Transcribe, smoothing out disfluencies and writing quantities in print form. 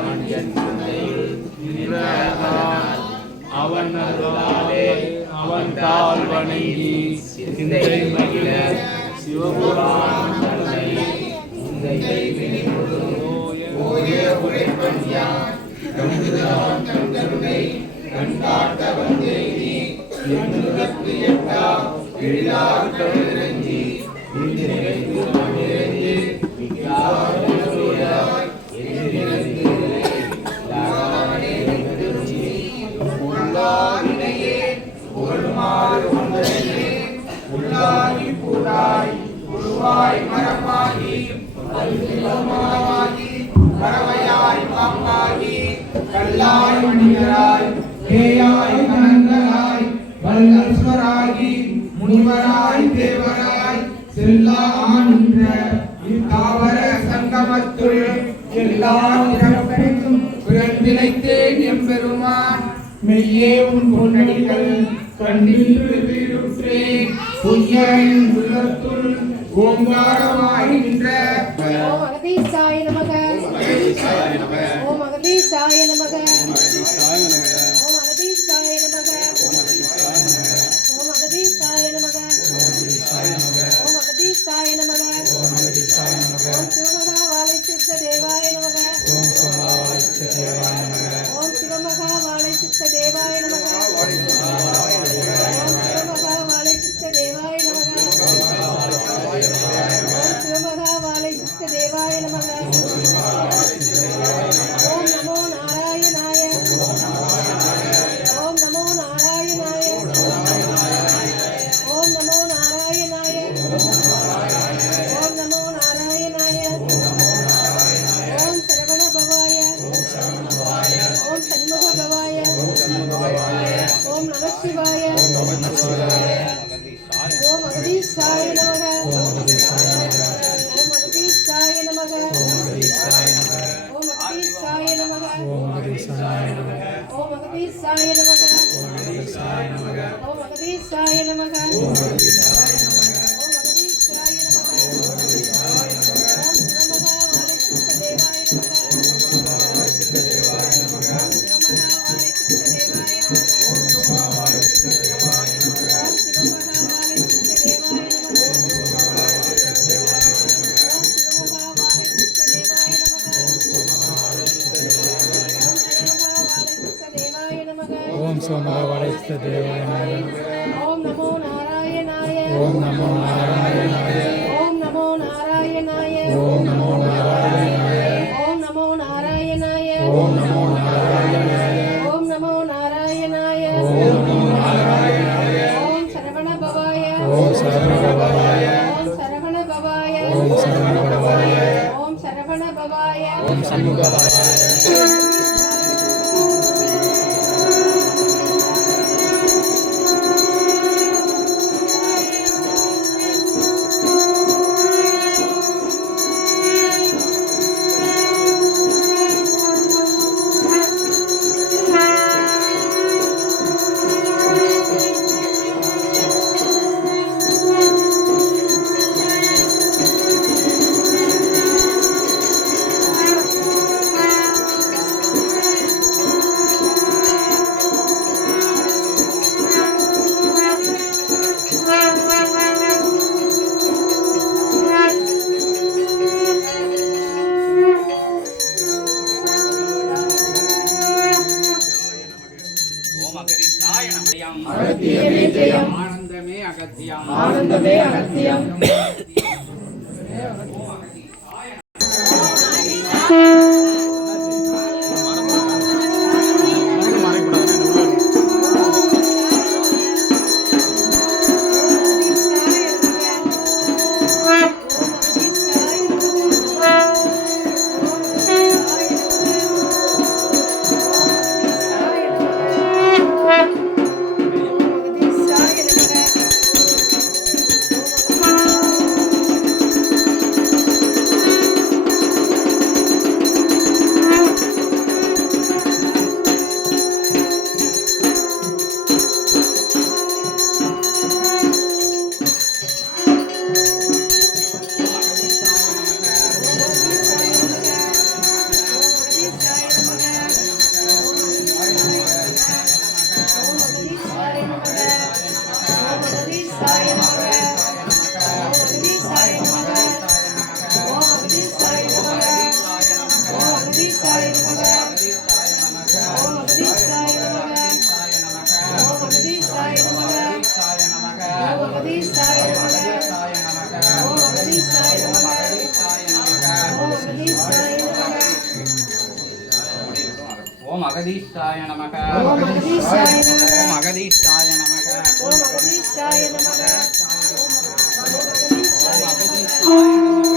அவன் என் சிந்தையில் நின்றதனால் அவன் அருளாலே அவன் தாழ் வணங்கி சிந்தை மகிழ சிவபுராணம் தன்னை சிந்தையை விழிப்பொழு ஓய உரைப்பன் யான் கண்டுதான் தன் கருணை கண்டாட்ட வந்தேனி என்னுதற்கு எட்டா எழிலார் கழிறங்கி இன்றிறைந்து மகிழ்ந்து விக்காரமாய் எதிரிழந்து யாரானே திருச்சி உள்ளாயினையே புகழுமாறு வந்தனையே உள்ளாகி பூடாய் உருவாய் மரமாகி அல்விலமாகி பறவையாய் பாம்பாகி கல்லாய் மணியராய் பேயாய் கணங்களாய் வல்லஸ்வராகி முனிவராய் தேவராய் செல்லா ஆன்ற இத்தாவர சங்கமத்துள் எல்லா பிறப்பெங்கும் பிறந்திழைத்தேன் எம்பெருமான் மெய்யே உன் பொன்னடிகள் கண்டின்று வீடுற்றேன் பொய்யன் உள்ளத்துள் ஓங்காரமாய் நின்ற ஓம் அகதீசாய நமக ஓம் அகதீசாய நமக ஓம் அகதீசாய நமக ஓம் அகதீசாய நமக ஓம் அகதீசாய நமக ஓம் சிவமகா வாழை சித்த தேவாய நமக ஓம் சிவமகா வாழை சித்த தேவாய நமக ஓம் சிவமகா வாழை சித்த தேவாய நமக சிவமகா வாழை சித்த தேவாய நமக ஓம் நமோ நாராயணாய ஓம் நமோ நாராயணாய ஓம் நமோ நாராயணாய ஓம் நமோ நாராயணாய ஓம் சரவண பவாய ஓம் சண்முக பவாய ஓம் நம சிவாய ஓம் அகதீசாய நமக ஓம் அகதீசாய நமக ஓம் அகதீசாய நமக ஓம் அகதீசாய நமக ஓம் அகதீசாய நமக ஓம் அகதீசாய நமக ஓம் அகதீசாய நமக ஓம் அகதீசாய நமக ஓம் சிவமகா வாழை சித்த தேவாய நமக ஓம் சிவமகா வாழை சித்த தேவாய நமக ஓம் சிவமகா வாழை சித்த தேவாய நமக ஓம் சிவமகா வாழை சித்த தேவாய நமக ஓம் சிவமகா வாழை சித்த தேவாய நமக ஓம் சிவமகா வாழை சித்த தேவாய நமக ஓம் நமோ நாராயணாய ஓம் நமோ நாராயணாய ஓம் நமோ நாராயணாய ஓம் நமோ நாராயணாய ஓம் நமோ நாராயணாய ஓம் நமோ நாராயணாய ஓம் நமோ நாராயணாய ஓம் நமோ நாராயணாய ஓம் சரவண பவாய ஓம் சரவண பவாய ஓம் சரவண பவாய ஓம் சரவண பவாய ஓம் சரவண பவாய ஓம் சண்முக பவாய அகதீஷாய நமக ஓம் அகதீஷாய நமக ஓம் அகதீஷாய நமக ஓம் அகதீஷாய நமக ஓம் அகதீஷாய நமக அகதீஷாய நமக